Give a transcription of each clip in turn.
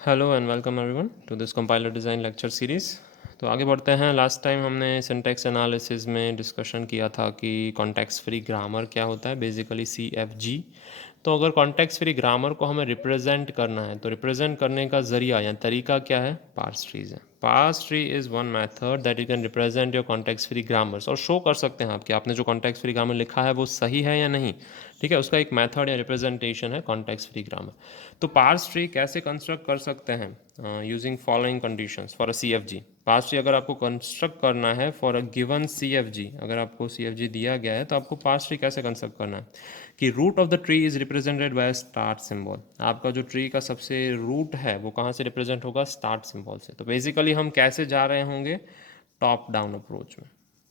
Hello and welcome everyone to this compiler design lecture series. तो आगे बढ़ते हैं। लास्ट टाइम हमने सिंटैक्स एनालिसिस में डिस्कशन किया था कि कॉन्टेक्स्ट फ्री ग्रामर क्या होता है, बेसिकली CFG। तो अगर कॉन्टेक्स्ट फ्री ग्रामर को हमें रिप्रेजेंट करना है तो रिप्रेजेंट करने का ज़रिया या तरीका क्या है? पार्स ट्रीज है। Parse tree is one method that you can represent your context free grammars और शो कर सकते हैं आप कि आपने जो कॉन्टेक्स्ट फ्री ग्रामर लिखा है वो सही है या नहीं। ठीक है, उसका एक मेथड या रिप्रेजेंटेशन है कॉन्टेक्स्ट फ्री ग्रामर। तो पार्स ट्री कैसे कंस्ट्रक्ट कर सकते हैं? Using following conditions for a CFG। Parse tree अगर आपको कंस्ट्रक्ट करना है फॉर अ गिवन CFG, अगर आपको CFG दिया गया है तो आपको पार्स ट्री कैसे कंस्ट्रक्ट करना है कि root of the tree is represented by start symbol. आपका जो ट्री का सबसे रूट है वो कहाँ से रिप्रेजेंट होगा? स्टार्ट सिंबल से। तो बेसिकली हम कैसे जा रहे होंगे? टॉप डाउन अप्रोच में।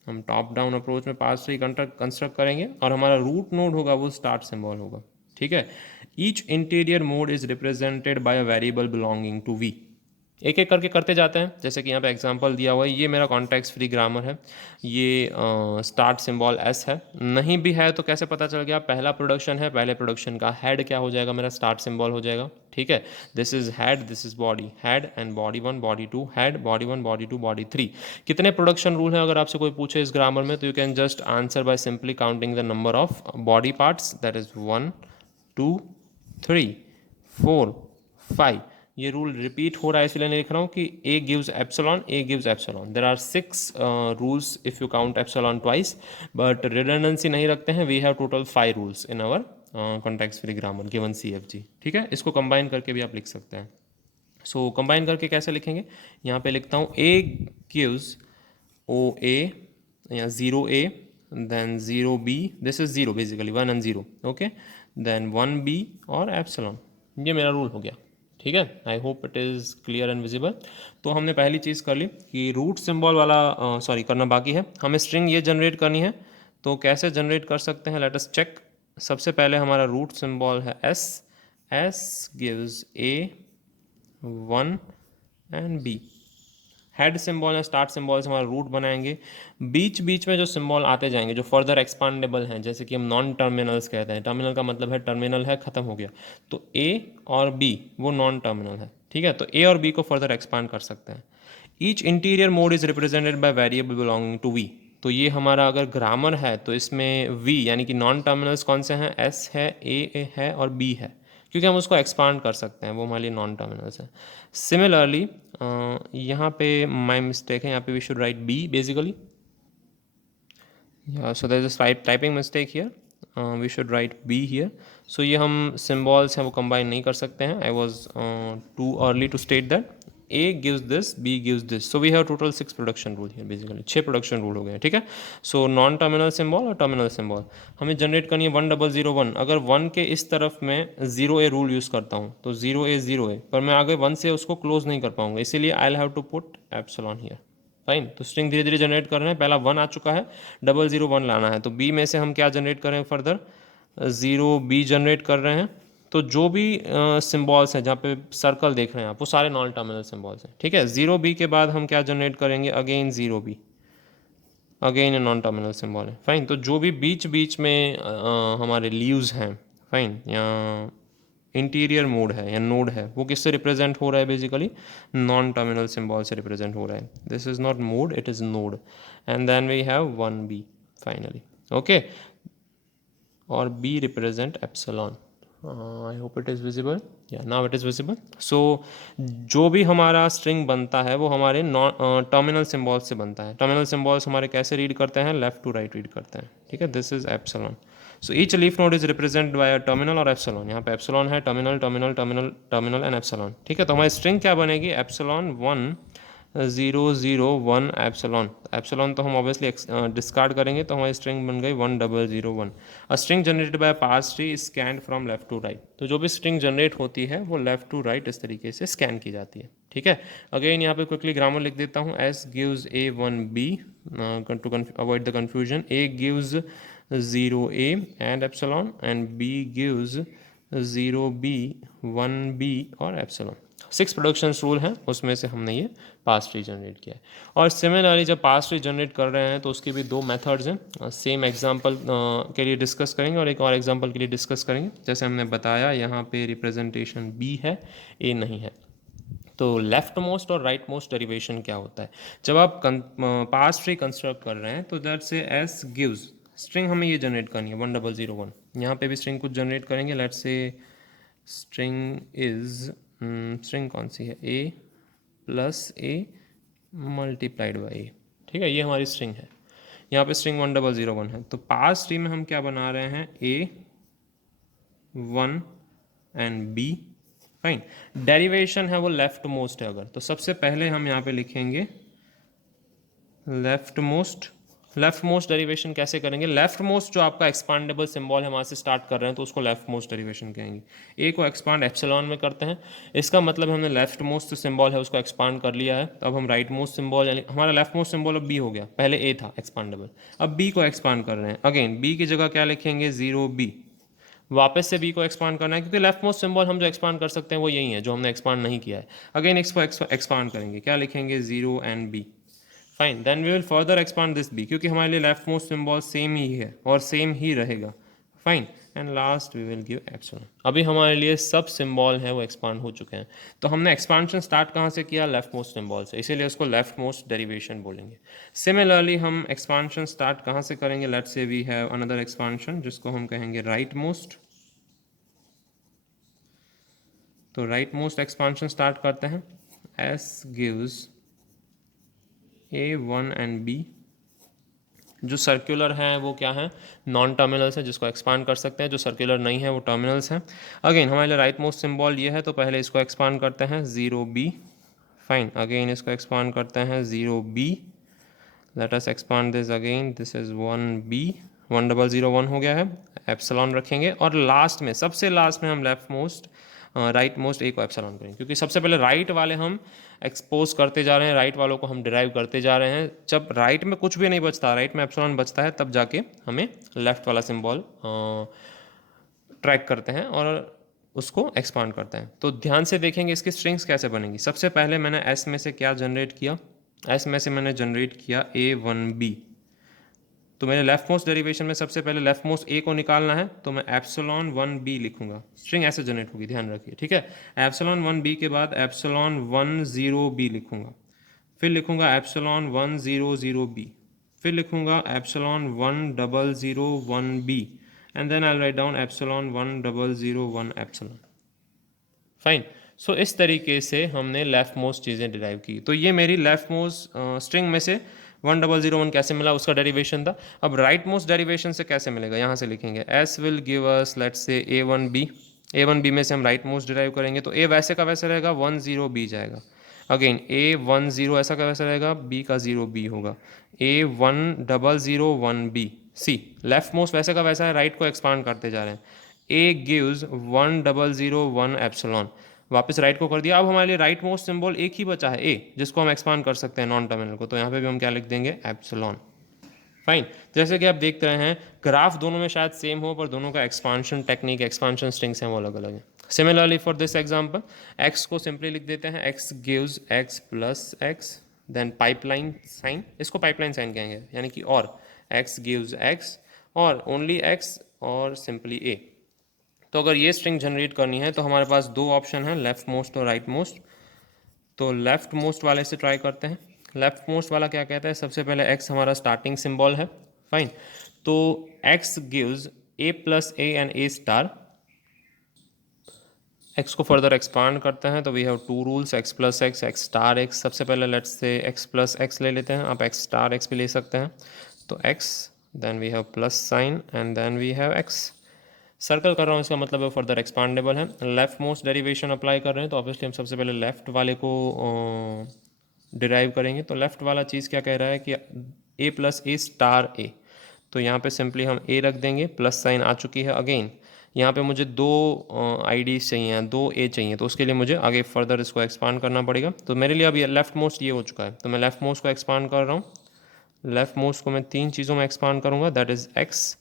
हम टॉप डाउन अप्रोच में पार्स ट्री कंस्ट्रक्ट करेंगे और हमारा रूट नोड होगा वो स्टार्ट सिंबल होगा। ठीक है। Each interior mode is represented by a variable belonging to V. एक एक करके करते जाते हैं। जैसे कि यहाँ पे एग्जांपल दिया हुआ है, ये मेरा कॉन्टेक्स्ट फ्री ग्रामर है, ये स्टार्ट सिंबल एस है। नहीं भी है तो कैसे पता चल गया? पहला प्रोडक्शन है, पहले प्रोडक्शन का हेड क्या हो जाएगा? मेरा स्टार्ट सिंबल हो जाएगा। ठीक है, this is head, this is body, head and body one, body two, head, body one, body two, body three. कितने प्रोडक्शन रूल है अगर आपसे कोई पूछे इस ग्रामर में, तो you can just answer by simply counting the number of body parts, that is 1 2 3 4 5। ये रूल रिपीट हो रहा है इसलिए नहीं लिख रहा हूँ कि A gives epsilon, A gives epsilon. There are 6 rules if you count epsilon twice, but redundancy नहीं रखते हैं। We have total 5 rules in our context free grammar given CFG। ठीक है, इसको कंबाइन करके भी आप लिख सकते हैं। सो कंबाइन करके कैसे लिखेंगे? यहाँ पे लिखता हूँ A गिव्स OA या 0A, then 0B, this is 0 basically 1 and 0, okay, then 1B और एप्सिलॉन। ये मेरा रूल हो गया। ठीक है, आई hope it is clear and visible. तो हमने पहली चीज़ कर ली कि रूट सिंबल वाला सॉरी करना बाकी है, हमें स्ट्रिंग ये जनरेट करनी है। तो कैसे जनरेट कर सकते हैं? Let us check. सबसे पहले हमारा रूट सिंबल है S. S gives A 1 and B। Head symbol या स्टार्ट सिंबल से हमारा रूट बनाएंगे। बीच बीच में जो सिंबल आते जाएंगे जो फर्दर एक्सपांडेबल हैं, जैसे कि हम नॉन टर्मिनल्स कहते हैं। टर्मिनल का मतलब है टर्मिनल है, खत्म हो गया। तो A और B वो नॉन टर्मिनल है। ठीक है, तो A और B को फर्दर एक्सपांड कर सकते हैं। Each interior mode is represented by variable belonging to V। तो ये हमारा अगर ग्रामर है तो इसमें V यानी कि नॉन टर्मिनल्स कौन से हैं? S है, A है और B है, क्योंकि हम उसको एक्सपांड कर सकते हैं, वो हमारे लिए नॉन टर्मिनल्स हैं। सिमिलरली यहाँ पे माई मिस्टेक है, यहाँ पे we should write B basically. So there is a typing mistake here, we should write B here. So ये हम सिम्बॉल्स हैं वो कंबाइन नहीं कर सकते हैं। I was too early to state that. A gives this, B gives this. So we have total 6 production rule here basically, 6 production rule हो गए। ठीक है, सो नॉन टर्मिनल सिंबल और टर्मिनल सिंबल हमें जनरेट करनी है 1001। अगर 1 के इस तरफ मैं 0A रूल यूज़ करता हूँ तो 0A पर मैं आगे 1 से उसको क्लोज नहीं कर पाऊंगा, इसीलिए I have to put epsilon here. Fine, तो स्ट्रिंग धीरे धीरे जनरेट कर रहे हैं। पहला 1 आ चुका है, 001 लाना है। तो बी में से हम क्या जनरेट कर रहे हैं? फर्दर 0B जनरेट कर रहे हैं। तो जो भी सिम्बॉल्स हैं जहाँ पे सर्कल देख रहे हैं आप, वो सारे नॉन टर्मिनल सिम्बॉल्स हैं। ठीक है, 0B के बाद हम क्या जनरेट करेंगे? Again 0B, again a non terminal symbol है। फाइन, तो जो भी बीच बीच में हमारे लीव्स हैं, फाइन, या इंटीरियर मोड है या नोड है, वो किससे रिप्रेजेंट हो रहा है? बेसिकली नॉन टर्मिनल सिम्बॉल से रिप्रेजेंट हो रहा है। This is not mode, it is node. And then we have 1B finally, okay, और B represent epsilon. I hope it is visible, या now it is visible. So जो भी हमारा string बनता है वो हमारे नॉन टर्मिनल सिम्बॉल्स से बनता है। टर्मिनल सिम्बॉल्स हमारे कैसे रीड करते हैं? लेफ्ट टू राइट रीड करते हैं। ठीक है, this is epsilon. So each leaf node is represent by terminal और एप्सिलॉन। यहाँ पे एप्सिलॉन है, terminal terminal terminal terminal and epsilon. ठीक है, तो हमारी स्ट्रिंग क्या बनेगी? Epsilon 1 0 0 1 epsilon. एप्सिलॉन तो हम ऑब्वियसली डिस्कार्ड करेंगे, तो हमारी स्ट्रिंग बन गई 1001। A string generated by parse tree scan from left to right. तो जो भी स्ट्रिंग जनरेट होती है वो लेफ्ट टू राइट इस तरीके से स्कैन की जाती है। ठीक है, अगेन यहाँ पे क्विकली ग्रामर लिख देता हूँ। S gives A 1B, to avoid the confusion. A gives 0A and epsilon, and B gives 0B 1B और एप्सिलॉन। 6 प्रोडक्शन रूल हैं, उसमें से हमने ये पास ट्री जनरेट किया है। और सिमिलरली जब पास ट्री जनरेट कर रहे हैं तो उसके भी 2 मेथड्स हैं। सेम एग्जांपल के लिए डिस्कस करेंगे और एक और एग्जांपल के लिए डिस्कस करेंगे। जैसे हमने बताया यहाँ पे रिप्रेजेंटेशन B है, A नहीं है। तो लेफ्ट मोस्ट और राइट मोस्ट डेरिवेशन क्या होता है? जब आप पास ट्री कंस्ट्रक्ट कर रहे हैं तो दैट से एस गिव्स स्ट्रिंग हमें ये जनरेट करनी है 1001। यहाँ पे भी स्ट्रिंग कुछ जनरेट करेंगे। Let's say string is string कौन सी है? ए प्लस ए मल्टीप्लाइड बाई ए। ठीक है, ये हमारी स्ट्रिंग है। यहाँ पे स्ट्रिंग 1001 है। तो पास ट्री में हम क्या बना रहे हैं? ए 1 एंड बी। फाइन। डेरिवेशन है वो लेफ्ट मोस्ट है अगर, तो सबसे पहले हम यहाँ पे लिखेंगे left most. Left most derivation कैसे करेंगे? लेफ्ट मोस्ट जो आपका एक्सपांडेबल सिंबल है वहाँ से स्टार्ट कर रहे हैं तो उसको लेफ्ट मोस्ट डेरिवेशन कहेंगे। ए को एक्सपांड एप्सिलॉन में करते हैं, इसका मतलब हमने लेफ्ट मोस्ट सिंबल है उसको एक्सपांड कर लिया है। तो अब हम राइट मोस्ट सिंबल, यानी हमारा लेफ्ट मोस्ट सिंबल अब बी हो गया, पहले ए था एक्सपांडेबल, अब बी को एक्सपांड कर रहे हैं। अगेन बी की जगह क्या लिखेंगे? 0b। वापस से बी को एक्सपांड करना है क्योंकि लेफ्ट मोस्ट सिंबल हम जो एक्सपांड कर सकते हैं वो यही है जो हमने एक्सपांड नहीं किया है। अगेन इसको एक्सपांड करेंगे, क्या लिखेंगे? 0 and B. Fine, then we will further expand this B क्योंकि हमारे लिए लेफ्ट मोस्ट सिंबल सेम ही है और सेम ही रहेगा। Fine, and last we will give epsilon. अभी हमारे लिए सब सिंबल है वो एक्सपांड हो चुके हैं। तो हमने एक्सपांशन स्टार्ट कहाँ से किया? लेफ्ट मोस्ट सिंबल से, इसीलिए उसको लेफ्ट मोस्ट डेरिवेशन बोलेंगे। सिमिलरली हम एक्सपांशन स्टार्ट कहाँ से करेंगे? Let's say we have another expansion जिसको हम कहेंगे राइट मोस्ट। तो राइट मोस्ट एक्सपांशन स्टार्ट करते हैं। S gives A1 and B। जो सर्कुलर हैं वो क्या है? नॉन टर्मिनल्स है जिसको एक्सपांड कर सकते हैं, जो सर्कुलर नहीं है वो टर्मिनल्स हैं। अगेन हमारे लिए राइट मोस्ट सिंबल ये है तो पहले इसको एक्सपांड करते हैं 0b। फाइन, अगेन इसको एक्सपांड करते हैं 0b। Let us expand this again, this is 1b। 1001 हो गया है, एप्सिलॉन रखेंगे और लास्ट में, सबसे लास्ट में हम लेफ्ट मोस्ट राइट मोस्ट ए को एप्सिलॉन करेंगे क्योंकि सबसे पहले राइट वाले हम एक्सपोज करते जा रहे हैं, राइट वालों को हम डिराइव करते जा रहे हैं। जब राइट में कुछ भी नहीं बचता, राइट में एप्सिलॉन बचता है, तब जाके हमें लेफ्ट वाला सिंबल ट्रैक करते हैं और उसको एक्सपांड करते हैं। तो ध्यान से देखेंगे इसकी स्ट्रिंग्स कैसे बनेंगी। सबसे पहले मैंने एस में से क्या जनरेट किया? एस में से मैंने जनरेट किया A1b। तो मेरे लेफ्ट मोस्ट डेरिवेशन में सबसे पहले लेफ्ट मोस्ट ए को निकालना है तो मैं एप्सिलॉन 1b लिखूंगा। स्ट्रिंग ऐसे जनरेट होगी, ध्यान रखिए, ठीक है। एप्सिलॉन 1b के बाद एप्सिलॉन 10b लिखूंगा, फिर लिखूंगा एप्सिलॉन 100b, फिर लिखूंगा epsilon 1001b and then I write down epsilon 1001 epsilon. Fine. So इस तरीके से हमने लेफ्ट मोस्ट चीज़ें डिराइव की। तो ये मेरी लेफ्ट मोस्ट स्ट्रिंग में से 1001 कैसे मिला, उसका डेरिवेशन था। अब राइट मोस्ट डेरिवेशन से कैसे मिलेगा? यहाँ से लिखेंगे S will give us let's say A1b। A1b में से हम राइट मोस्ट डिराइव करेंगे तो ए वैसे का वैसे रहेगा, 10b जाएगा। अगेन A10 ऐसा का वैसा रहेगा, b का 0b होगा। A1001b सी लेफ्ट मोस्ट वैसे का वैसा है, राइट को एक्सपांड करते जा रहे हैं। ए गिव्स 1001 एप्सिलॉन, वापस राइट को कर दिया। अब हमारे लिए राइट मोस्ट सिंबल एक ही बचा है ए, जिसको हम एक्सपांड कर सकते हैं नॉन टर्मिनल को। तो यहाँ पे भी हम क्या लिख देंगे? एप्सिलॉन। फाइन। जैसे कि आप देख रहे हैं ग्राफ दोनों में शायद सेम हो पर दोनों का एक्सपांशन टेक्निक, एक्सपांशन स्ट्रिंग्स हैं वो अलग अलग है। Similarly for this example, x को सिंपली लिख देते हैं x gives x plus x, then pipeline sign, इसको पाइपलाइन साइन कहेंगे, यानी कि और एक्स गिव्स एक्स और ओनली एक्स और सिंपली ए। तो अगर ये स्ट्रिंग जनरेट करनी है तो हमारे पास दो ऑप्शन है, लेफ्ट मोस्ट और राइट मोस्ट। तो लेफ्ट मोस्ट वाले से ट्राई करते हैं। लेफ्ट मोस्ट वाला क्या कहता है? सबसे पहले x हमारा स्टार्टिंग सिंबल है। फाइन, तो x gives a plus a and a star. x को फर्दर एक्सपांड करते हैं तो we have two rules, x plus x, x star x। सबसे पहले let's say x plus x ले लेते हैं, आप x स्टार x भी ले सकते हैं। तो x, then we have plus sign and then we have x। Circle कर रहा हूँ, इसका मतलब है फर्दर एक्सपांडेबल है। लेफ्ट मोस्ट डेरिवेशन अप्लाई कर रहे हैं तो ऑब्वियसली हम सबसे पहले लेफ्ट वाले को डिराइव करेंगे। तो लेफ्ट वाला चीज़ क्या कह रहा है कि a प्लस ए स्टार ए, तो यहाँ पे सिंपली हम a रख देंगे, प्लस साइन आ चुकी है। अगेन यहाँ पे मुझे दो आईडीज चाहिए, दो a चाहिए, तो उसके लिए मुझे आगे फर्दर इसको एक्सपांड करना पड़ेगा। तो मेरे लिए अब ये लेफ्ट मोस्ट ये हो चुका है, तो मैं लेफ्ट मोस्ट को एक्सपांड कर रहा हूँ। लेफ्ट मोस्ट को मैं तीन चीज़ों में एक्सपांड करूँगा, that is x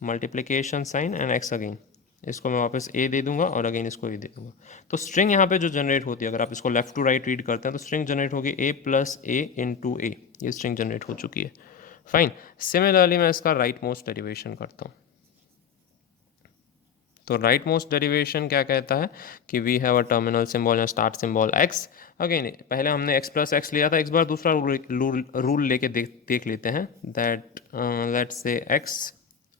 multiplication sign and x again. इसको मैं वापस a दे दूंगा और अगेन इसको a दे दूंगा। तो स्ट्रिंग यहाँ पे जो जनरेट होती है, अगर आप इसको लेफ्ट टू राइट रीड करते हैं तो स्ट्रिंग जनरेट होगी a प्लस ए इंटू ए, ये स्ट्रिंग जनरेट हो चुकी है। फाइन। सिमिलरली मैं इसका राइट मोस्ट डेरिवेशन करता हूँ। तो राइट मोस्ट डेरिवेशन क्या कहता है कि we have a terminal symbol या स्टार्ट सिंबल एक्स। अगेन पहले हमने एक्स प्लस एक्स लिया था, एक बार दूसरा रूल लेके देख लेते हैं। That let's say x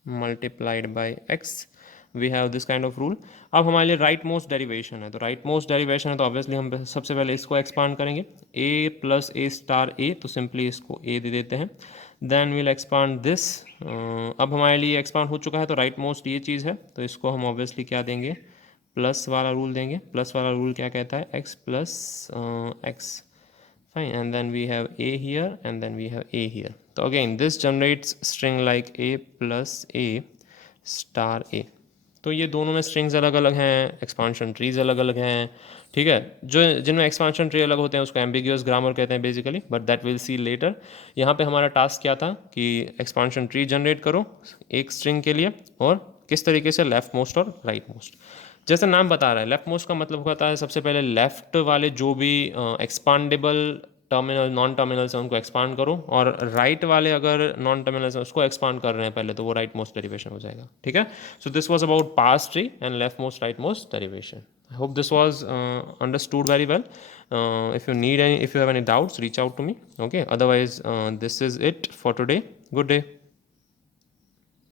multiplied by x, we have this kind of rule. अब हमारे लिए राइट मोस्ट डेरिवेशन है, तो राइट मोस्ट डेरिवेशन है तो ऑब्वियसली हम सबसे पहले इसको एक्सपांड करेंगे, ए प्लस ए स्टार ए, तो सिंपली इसको ए दे देते हैं। Then will expand this. अब हमारे लिए एक्सपांड हो चुका है तो राइट मोस्ट ये चीज़ है, तो इसको हम ऑब्वियसली क्या देंगे, प्लस वाला रूल देंगे। प्लस वाला रूल क्या कहता है, x plus x, fine, and then we have a here and then we have a here. So again this generates string like a plus a star a। तो ये दोनों में स्ट्रिंग्स अलग अलग हैं, एक्सपांशन ट्रीज अलग अलग हैं, ठीक है। जो जिनमें एक्सपांशन ट्री अलग होते हैं उसको एम्बिग्यूअस ग्रामर कहते हैं basically, but that will see later. यहाँ पे हमारा टास्क क्या था कि एक्सपांशन ट्री जनरेट करो एक स्ट्रिंग के लिए, और किस तरीके से, लेफ्ट मोस्ट और राइट मोस्ट। जैसे नाम बता रहा है, लेफ्ट मोस्ट का मतलब होता है सबसे पहले लेफ्ट वाले जो भी एक्सपांडेबल टर्मिनल नॉन टर्मिनल्स हैं उनको एक्सपांड करो, और राइट वाले अगर नॉन टर्मिनल्स हैं उसको एक्सपांड कर रहे हैं पहले, तो वो राइट मोस्ट डेरिवेशन हो जाएगा, ठीक है। So this was about past tree and left most right most derivation. I hope this was understood very well. if you have any doubts, reach out to me, okay, otherwise this is it for today. Good day.